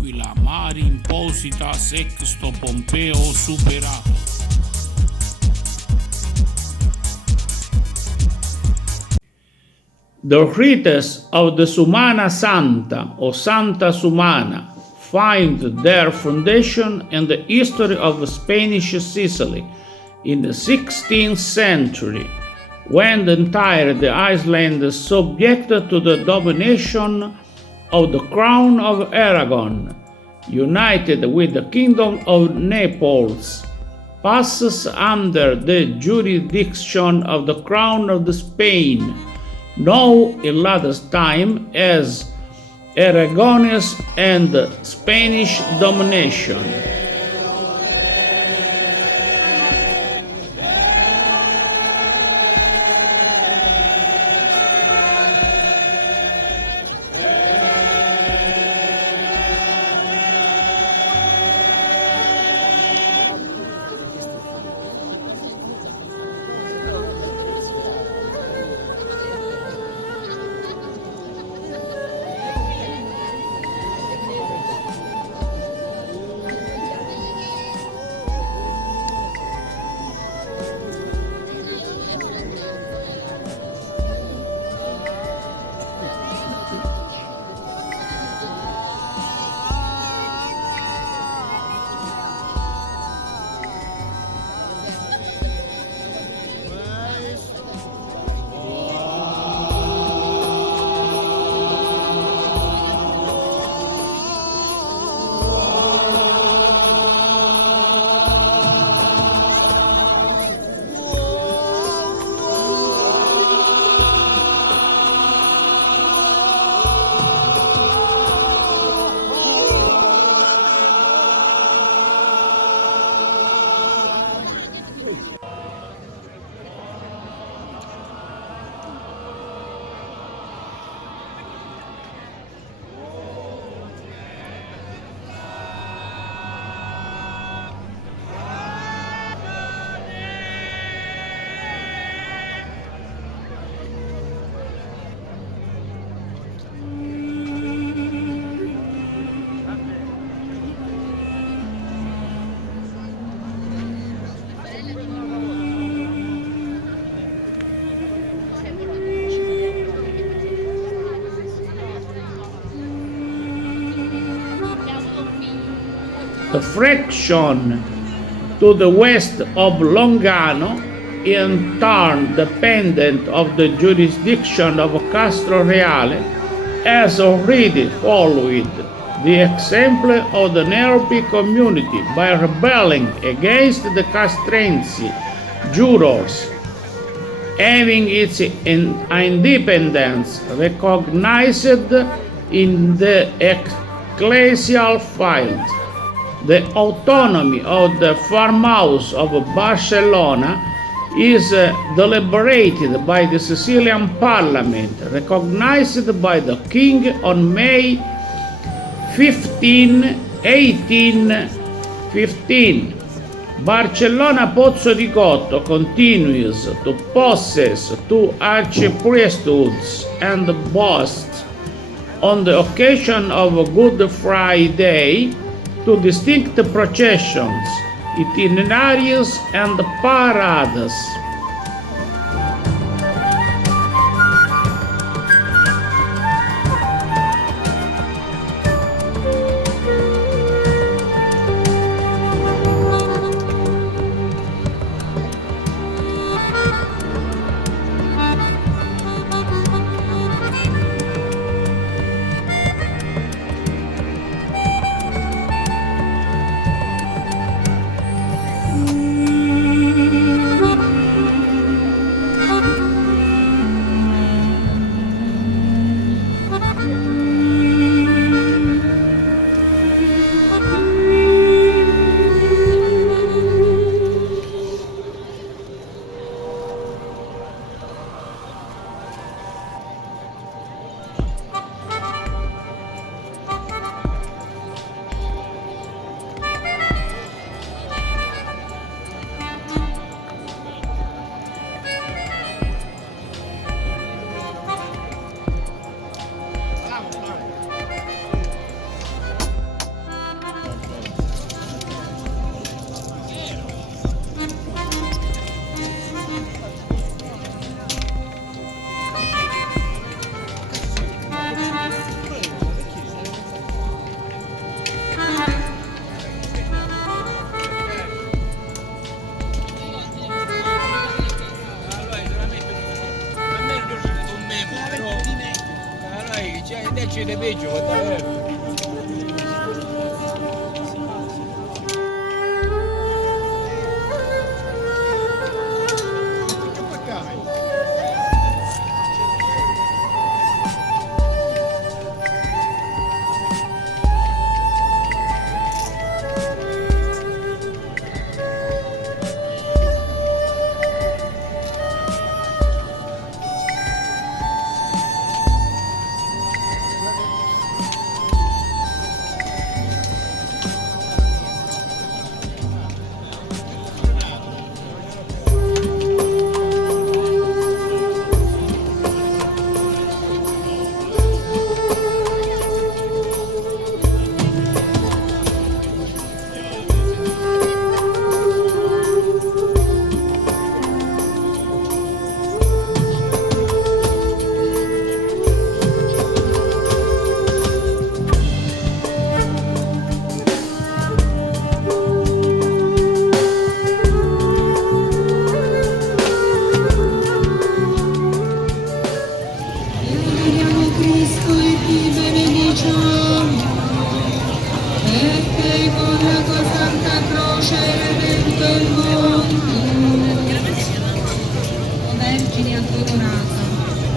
Aquila, Mari Imposita, Sexto Pompeo superato. The rites of the Sumana Santa or Santa Sumana find their foundation in the history of Spanish Sicily in the 16th century, when the entire island is subjected to the domination of the Crown of Aragon, united with the Kingdom of Naples, passes under the jurisdiction of the Crown of Spain, known in later time as Aragonese and Spanish domination. The fraction to the west of Longano, in turn dependent of the jurisdiction of Castro Reale, has already followed the example of the Nervi community by rebelling against the castrense jurors, having its independence recognized in the ecclesial field. The autonomy of the farmhouse of Barcelona is deliberated by the Sicilian Parliament, recognized by the King on May 15, 1815. Barcelona Pozzo di Cotto continues to possess two archpriesthoods and boasts, on the occasion of Good Friday, two distinct processions, itineraries and parades.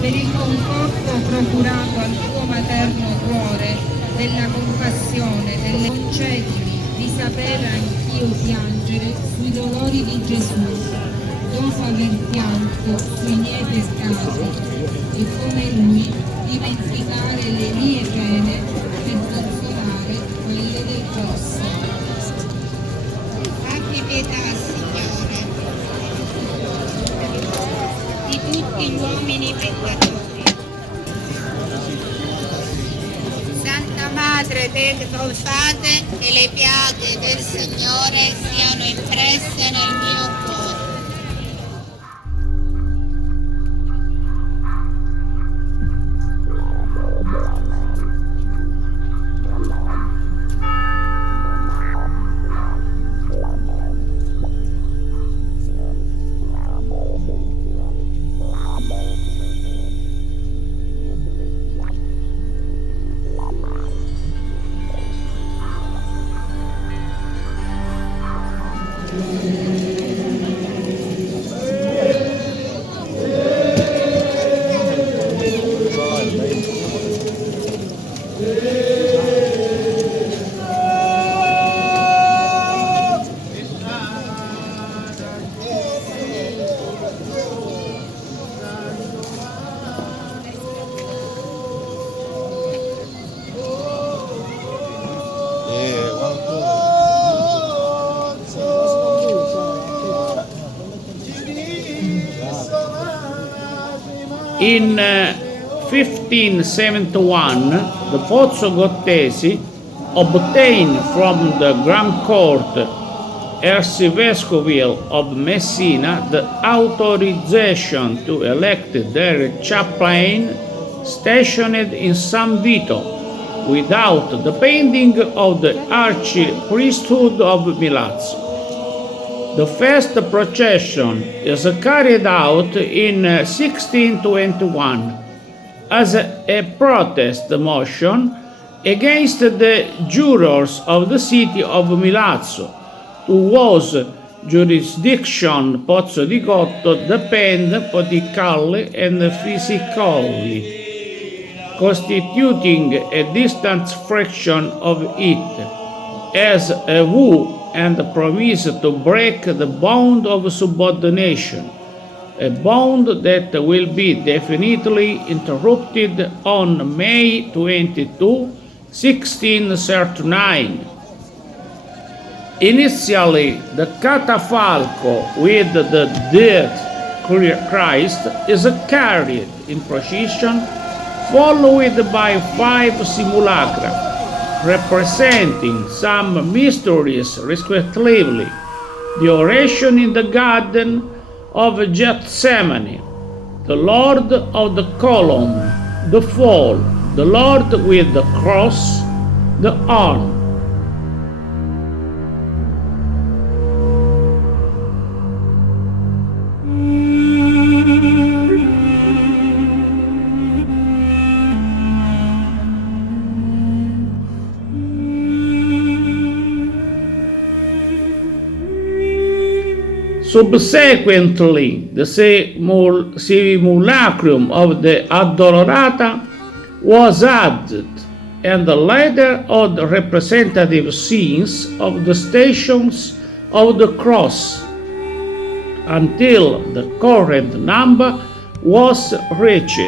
per il conforto procurato al tuo materno cuore, della compassione, delle concedimi di sapere anch'io piangere sui dolori di Gesù, dopo aver pianto sui miei peccati, e come Lui dimenticare le mie pene per consolare quelle del prossimo. Abbi pietà, Signore, di tutti gli uomini peccatori. Santa Madre del Rosate, che le piaghe del Signore siano impresse nel mio cuore. In 1571, the Pozzo Gottesi obtained from the Grand Court Arcivescovile of Messina the authorization to elect their chaplain stationed in San Vito, without depending of the archpriesthood of Milazzo. The first procession is carried out in 1621 as a protest motion against the jurors of the city of Milazzo, whose jurisdiction Pozzo di Gotto depend politically and physically, constituting a distant fraction of it, as a vow and promise to break the bond of subordination, a bond that will be definitely interrupted on May 22, 1639. Initially, the catafalco with the dead Christ is carried in procession, followed by 5 simulacra, representing some mysteries respectively: the oration in the Garden of Gethsemane, the Lord of the Column, the Fall, the Lord with the Cross, the Urn. Subsequently, the simulacrum of the Addolorata was added, and later odd representative scenes of the Stations of the Cross, until the current number was reached.